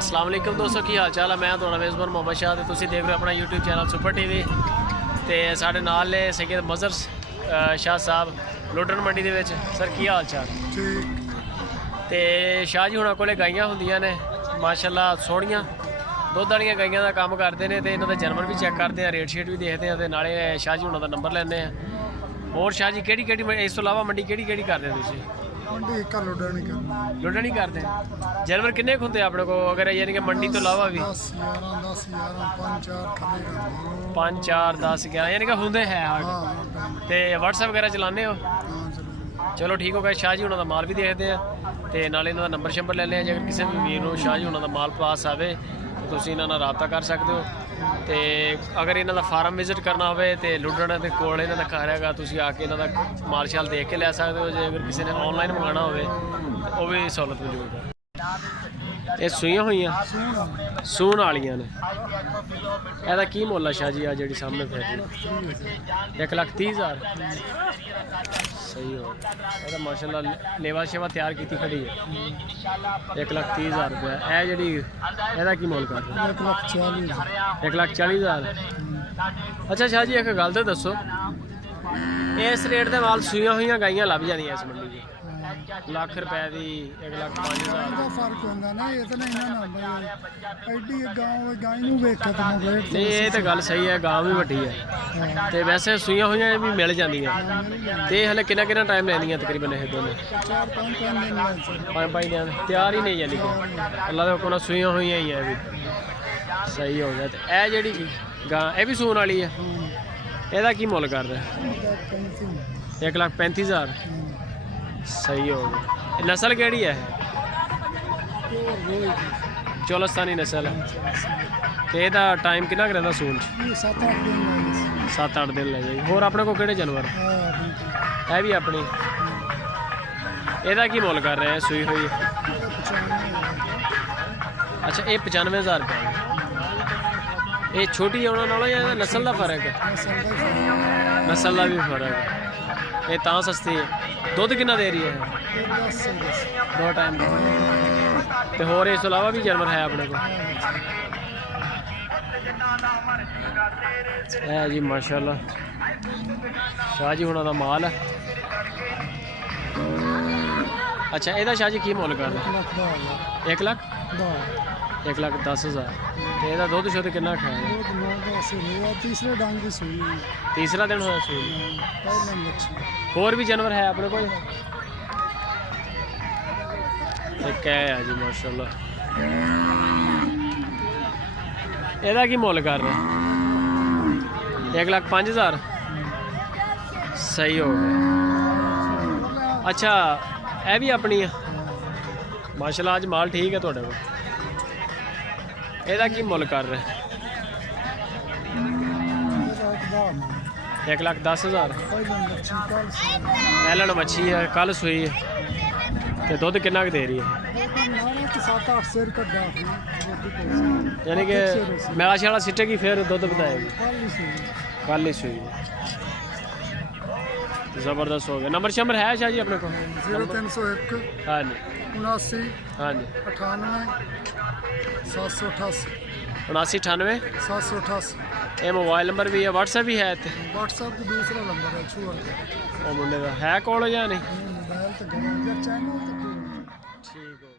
अस्सलाम वालेकुम दोस्तों, की हाल चाल है। मैं थोड़ा मेज़बान मोहम्मद शाह ते तुसीं देख रहे हो अपना यूट्यूब चैनल सुपर टीवी। ते साढ़े नाल ने सैयद मज़र शाह साहब लोडन मंडी दे विच। सर की हाल चाल? ठीक। ते शाह जी हुणां कोले गाइयां होंदियां ने माशाअल्लाह सोहणियां दुद्ध वालियां गाइयां दा काम करते हैं। तो इन्हां दा जानवर भी चेक करते हैं, रेट शेट भी देखते हैं, तो नाले शाह जी हुणां दा नंबर लैंदे हैं। और शाह जी केड़ी केड़ी इस तो इलावा मंडी केड़ी केड़ी करदे तुसीं? मंडी एक लोडा नहीं करना। लोडा नहीं करते? जानवर किन्ने कुंदे अपने को अगर यानी कि मंडी तो इलावा भी? 10 11 5 4 खड़े करते 5 4 10 11 यानी कि होंदे है। हाँ ते व्हाट्सएप वगैरह चलाने हो? चलो ठीक हो गया। शाह जी हुणां दा माल भी देखते हैं, तो नाले इन्हां दा नंबर शंबर ले लें। जे किसी भी वीर नूं शाह जी हुणां दा माल पास आवे तो तुसीं इन्हां नाल राबता कर सकते हो। तो अगर इन्हां दा फार्म विजिट करना होवे तो लुडन दे कोल इन्हां दा घर हैगा, तुसीं आके इन्हां दा माल शाल देख के लै सकते हो। जे अगर किसी ने ऑनलाइन मंगाना होवे तो वो भी सहूलत मौजूद है। ये सूइयां होइयां सून वालियां ने। ਇਹਦਾ ਕੀ ਮੁੱਲ ਆ ਸ਼ਾਹ ਜੀ? ਆ ਜਿਹੜੀ ਸਾਹਮਣੇ ਫਿਰ 1,30,000 ਸਹੀ ਹੋ। ਇਹਦਾ ਮਾਸ਼ਾਅੱਲਾ ਲੇਵਾ ਸ਼ੇਵਾ ਤਿਆਰ ਕੀਤੀ ਖੜੀ ਹੈ। 1,30,000 ਰੁਪਏ। ਇਹ ਜਿਹੜੀ ਇਹਦਾ ਕੀ ਮੁੱਲ ਕਰ ਰਹੇ? 1,40,000। ਅੱਛਾ ਸ਼ਾਹ ਜੀ ਇੱਕ ਗੱਲ ਤਾਂ ਦੱਸੋ, ਇਸ ਰੇਟ ਦੇ ਨਾਲ ਸੂਈਆਂ ਹੋਈਆਂ ਗਾਈਆਂ ਲੱਭ ਜਾਂਦੀਆਂ ਇਸ ਮੰਡੀ 'ਚ? ਲੱਖ ਰੁਪਏ ਦੀ 1,05,000 ਦਾ ਫਰਕ ਹੁੰਦਾ ਨਾ। ਇਹ ਤਾਂ ਨਹੀਂ ਨਾ ਐਡੀ ਗਾਂ ਗਾਂ ਨੂੰ ਵੇਖ ਕੇ ਤਾਂ ਰੇਟ ਨਹੀਂ, ਇਹ ਤਾਂ ਗੱਲ ਸਹੀ ਹੈ, ਗਾਂ ਵੀ ਵੱਡੀ ਹੈ। ਤੇ ਵੈਸੇ ਸੂਈਆਂ ਹੋਈਆਂ ਵੀ ਮਿਲ ਜਾਂਦੀਆਂ। ਤੇ ਹਲੇ ਕਿੰਨਾ ਕਿੰਨਾ ਟਾਈਮ ਲੈਂਦੀਆਂ ਤਕਰੀਬਨ ਇਹ ਦੋਨੇ? 5 ਦਿਨ ਤਿਆਰ ਹੀ ਨਹੀਂ ਯਾਨੀ ਕਿ ਅੱਲਾ ਦੇ ਹੁਕਮ ਨਾਲ ਸੂਈਆਂ ਹੋਈਆਂ ਹੀ ਹੈ ਵੀ। ਸਹੀ ਹੋ ਗਿਆ। ਤੇ ਇਹ ਜਿਹੜੀ ਗਾਂ ਇਹ ਵੀ ਸੂਣ ਵਾਲੀ ਹੈ, ਇਹਦਾ ਕੀ ਮੁੱਲ ਕਰ ਰਿਹਾ? 1,35,000 सही हो गया। नस्ल केड़ी है? चोलस्तानी नस्ल है। तो यदा टाइम कितना रहता सून? 7-8 दिन लग जाएगी। होर अपने को केड़े जानवर है भी अपनी? ਇਹਦਾ ਕੀ ਮੁੱਲ ਕਰ ਰਹੇ हैं सूई हुई? अच्छा ये 95,000 रुपये। ये छोटी है उन्होंने या नस्ल का फर्क है? नस्ल का भी फर्क है। ये ਤਾਂ सस्ती है। ਦੁੱਧ ਕਿੰਨਾ ਦੇ ਰਹੀ ਹੈ? 2 ਟਾਈਮ। ਤੇ ਹੋਰ ਇਸ ਤੋਂ ਇਲਾਵਾ ਵੀ ਜਾਨਵਰ ਹੈ ਆਪਣੇ ਕੋਲ? ਹੈ ਜੀ ਮਾਸ਼ਾਅੱਲਾ ਸ਼ਾਹ ਜੀ ਹੁਣਾਂ ਦਾ ਮਾਲ ਹੈ। ਅੱਛਾ ਇਹਦਾ ਸ਼ਾਹ ਜੀ ਕੀ ਮੁੱਲ ਕਰ ਰਹੇ? 1,10,000। ਤੇ ਇਹਦਾ ਦੁੱਧ ਸ਼ੁੱਧ ਕਿੰਨਾ ਖਾਇਆ? ਤੀਸਰਾ ਦਿਨ ਹੋਇਆ ਸੂਈ। ਹੋਰ ਵੀ ਜਾਨਵਰ ਹੈ ਆਪਣੇ ਕੋਲ? ਇੱਕ ਹੈ ਜੀ ਮਾਸ਼ਾਅੱਲਾ। ਇਹਦਾ ਕੀ ਮੁੱਲ ਕਰ ਰਹੇ? 1,05,000 ਸਹੀ ਹੋ ਗਿਆ। ਅੱਛਾ ਇਹ ਵੀ ਆਪਣੀ ਆ ਮਾਸ਼ਾਅੱਲਾ। ਅੱਜ ਮਾਲ ਠੀਕ ਹੈ ਤੁਹਾਡੇ ਕੋਲ। ਇਹਦਾ ਕੀ ਮੁੱਲ ਕਰ ਰਹੇ? 1,10,000। ਪਹਿਲਾਂ ਮੱਛੀ ਹੈ, ਕੱਲ ਸੂਈ ਹੈ। ਤੇ ਦੁੱਧ ਕਿੰਨਾ ਕੁ ਦੇ ਰਹੀ ਹੈ? 7-8 यानी कि मैला शाला सिटेगी फिर दुध बताएगी? कल ही सुई। ज़बरदस्त हो गया। नंबर शंबर है शाह जी अपने को? 0301 हाँ जी 79 हाँ जी 98 788 79 98 788। ये मोबाइल नंबर भी है, व्हाट्सएप भी है? व्हाट्सएप का दूसरा नंबर है छुआ वो मुंडे का है कॉल या नहीं? मोबाइल तो चैनल तो ठीक हो।